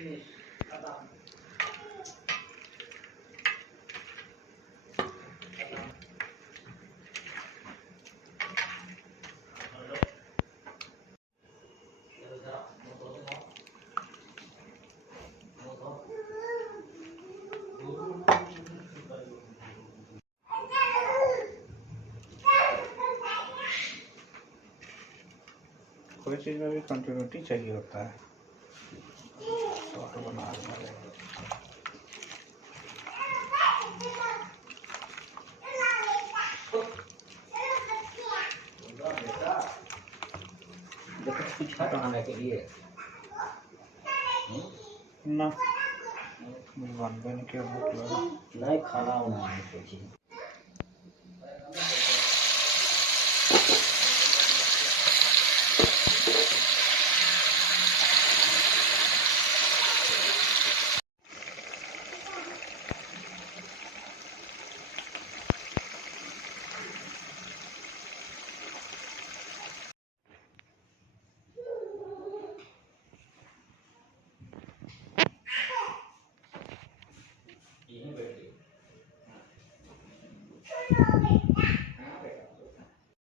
कोई चीज़ में भी कंटिन्यूटी चाहिए होता है। फोटो बना कुछ है खाने के लिए ना बनबे नहीं किया, भूख लगा नहीं खाना वाना है कुछ यहीं बैठिए